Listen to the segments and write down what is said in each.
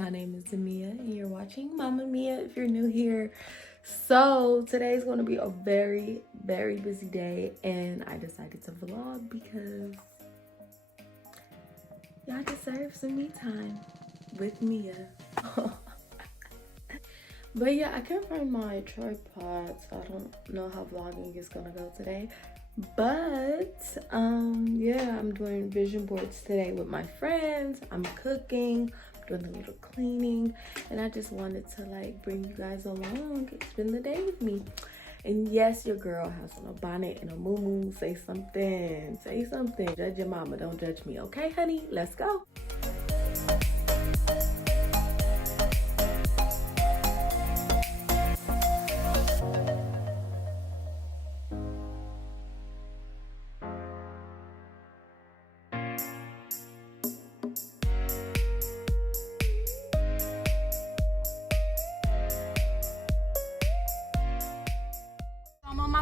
My name is Meah and you're watching Mama Meah if you're new here. So today's going to be a very busy day and I decided to vlog because y'all deserve some me time with Meah. But yeah, I can't find my tripod, so I don't know how vlogging is gonna go today. But yeah, I'm doing vision boards today with my friends. I'm cooking, doing a little cleaning, and I just wanted to like bring you guys along, spend the day with me. And yes, your girl has on a bonnet and a muumuu. Say something, judge your mama, don't judge me, okay honey? Let's go.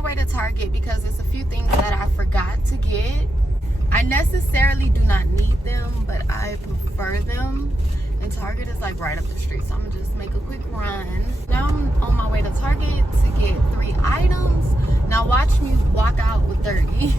Way to Target because there's a few things that I forgot to get. I necessarily do not need them, but I prefer them, and Target is like right up the street, so I'm gonna just make a quick run. Now I'm on my way to Target to get 3 items. Now watch me walk out with 30.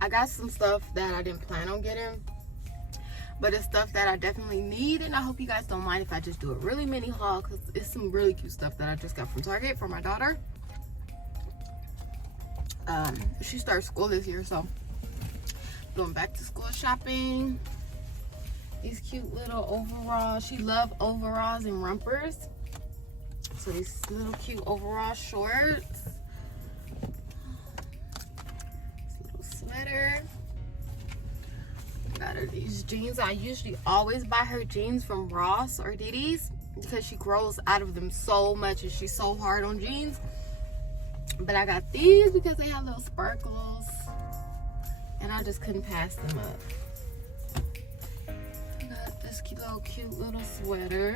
I got some stuff that I didn't plan on getting, but it's stuff that I definitely need, and I hope you guys don't mind if I just do a really mini haul because it's some really cute stuff that I just got from Target for my daughter. She starts school this year, so doing back to school shopping. These cute little overalls. She loves overalls and rompers, so these little cute overall shorts. Sweater. Got her these jeans. I usually always buy her jeans from Ross or Diddy's because she grows out of them so much and she's so hard on jeans. But I got these because they have little sparkles and I just couldn't pass them up. I got this cute little sweater.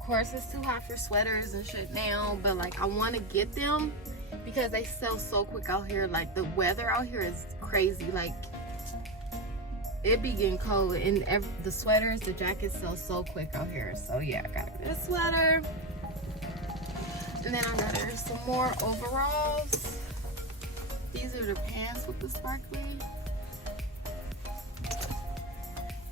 Of course, it's too hot for sweaters and shit now, but like I want to get them because they sell so quick out here. Like the weather out here is crazy. Like it be getting cold, and the sweaters, the jackets sell so quick out here. So yeah, I got this sweater, and then I got her some more overalls. These are the pants with the sparkly.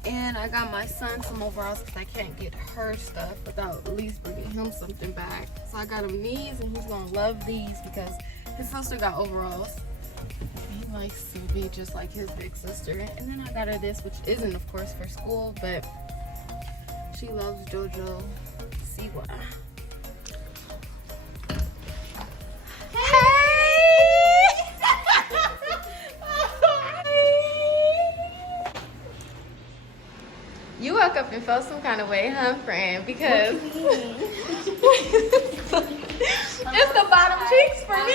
And I got my son some overalls because I can't get her stuff without at least bringing him something back. So I got him these, and he's gonna love these because his sister got overalls. He likes to be just like his big sister. And then I got her this, which isn't of course for school, but she loves JoJo. See why. You woke up and felt some kind of way, huh, friend? Because it's the bottom cheeks for me.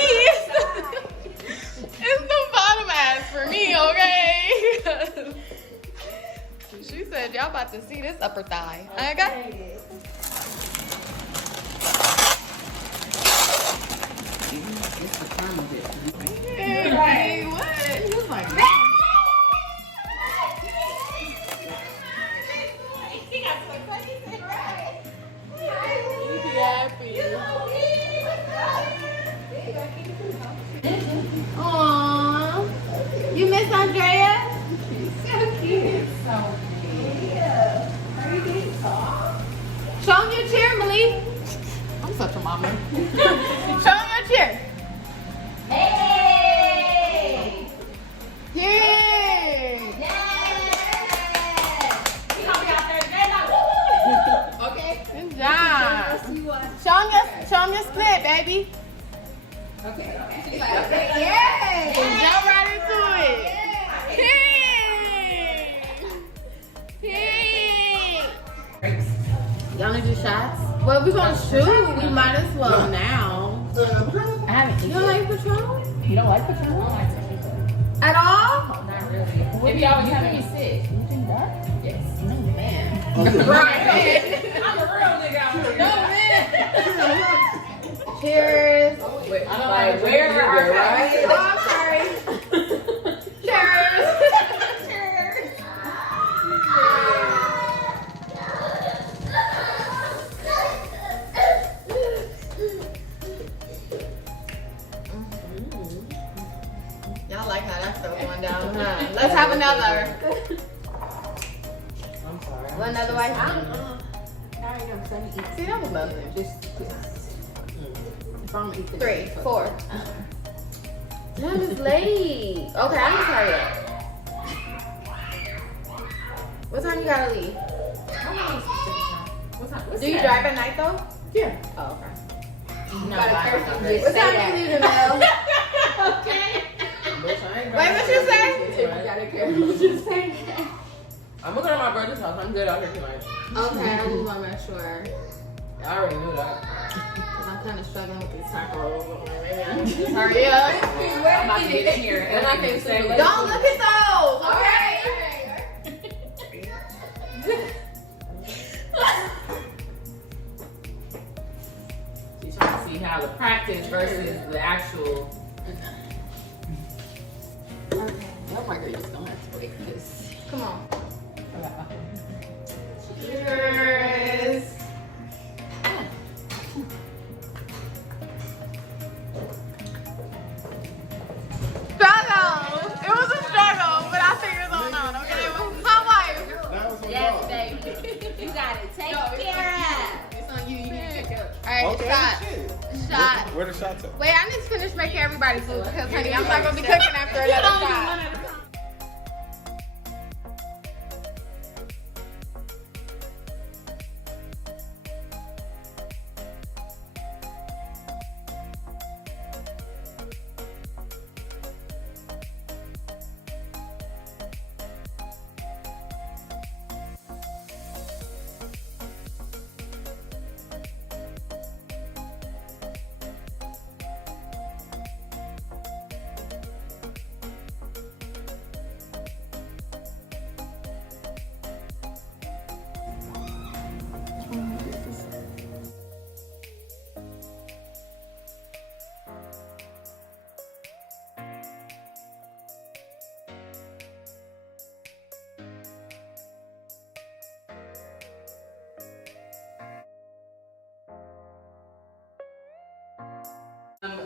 It's the bottom ass for me, okay? She said, y'all about to see this upper thigh. I got it. It's the fun of it. Hey, what? He was like, aww, you miss Andrea? She's so cute. So cute. Are you getting soft? Show him your chair, Malik. I'm such a mama. Show him your chair. Hey! Yeah! Yeah! You gonna be out there today, like, woo! Okay. song and split, baby. Okay. Yes. Jump right into it. Hey. Y'all need to do shots? Well, we're gonna shoot. We might as well now. I haven't. You don't like Patron? You don't like Patron? I like Patron. At all? Not really. If y'all was having me sick. You drink dark? Yes. No, man. Right. I'm a real nigga out here. No, man. Cheers. Wait, I don't like where are Right? Oh, I'm sorry. Cheers. Cheers. Y'all like how that stuff going down, huh? Let's have another. I'm sorry. Want another one? See, See, that was nothing. Just if I'm gonna eat the 3, 4. Damn, it's late. Okay, I'm gonna hurry up. What time you gotta leave? What time? Do you drive at night though? Yeah. Oh, okay. No, Gotta I carry don't some know. juice. What time you leave, Mel? Bitch, I ain't Wait, what you say? I'm gonna go to my brother's house. I'm good out here tonight. Okay, I just wanna make sure. I already knew that. Cause I'm kind of struggling with these tacos. Maybe I need to just hurry up. I'm about to get in here. And I can't say Don't look at those, okay? She's trying to see how the practice versus the actual. Okay. Oh my god, you're just gonna have to wait this. Come on. Cheers. Struggle. It was a struggle, but I figured it out. Okay, my wife. That was Yes, baby. You got it. Take care of. It's on you. You need to take care of. All right, Okay, shot. shit. Shot. Where the shots at? Wait, I need to finish making everybody food because, honey, I'm not gonna be cooking after another shot.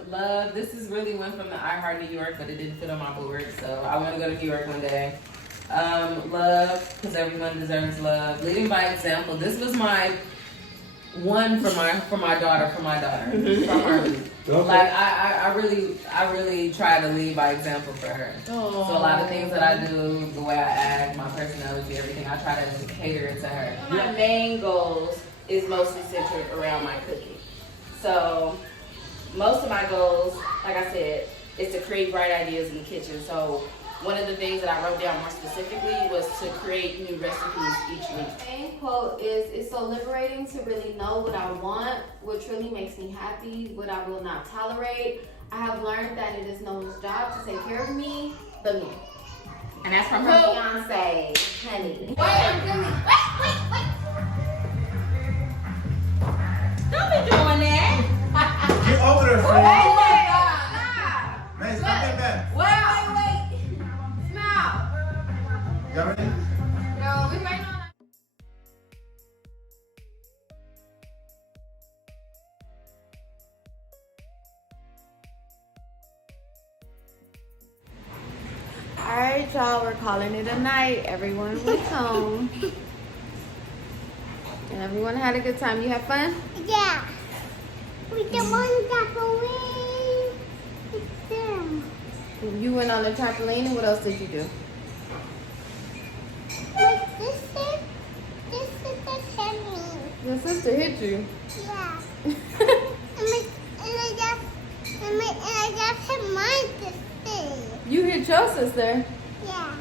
Love, this is really one from the I Heart New York, but it didn't fit on my board, so I want to go to New York one day. Love, because everyone deserves love. Leading by example. This was my one for my daughter, from Harvey. Like I really try to lead by example for her. So a lot of things that I do, the way I act, my personality, everything, I try to cater it to her. My main goals is mostly centered around my cooking. So most of my goals, like I said, is to create bright ideas in the kitchen. So one of the things that I wrote down more specifically was to create new recipes each week. My main quote is, it's so liberating to really know what I want, what truly makes me happy, what I will not tolerate. I have learned that it is no one's job to take care of me but me. And that's from her fiance, honey. Don't be doing that. Get over there, friend. Oh my Man, stop that back. Wait. Now. Y'all ready? No, we might not. Alright, y'all, we're calling it a night. Everyone went home. And everyone had a good time. You had fun? Yeah. With the one that away. It's them. You went on the trampoline, and what else did you do? But this is the semi. Your sister hit you. Yeah. And just hit my sister. You hit your sister, Yeah.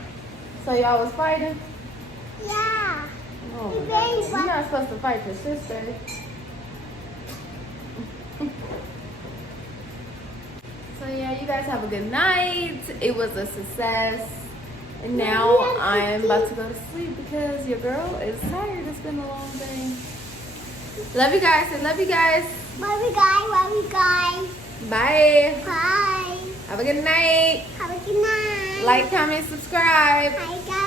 so y'all was fighting? Yeah. Oh It's my very God. You're not supposed to fight your sister. So yeah, you guys have a good night. It was a success. And now I'm about to go to sleep because your girl is tired. It's been a long day. Love you guys and love you guys. Love you guys. Love you guys. Bye. Bye. Have a good night. Have a good night. Like, comment, subscribe. Bye, guys.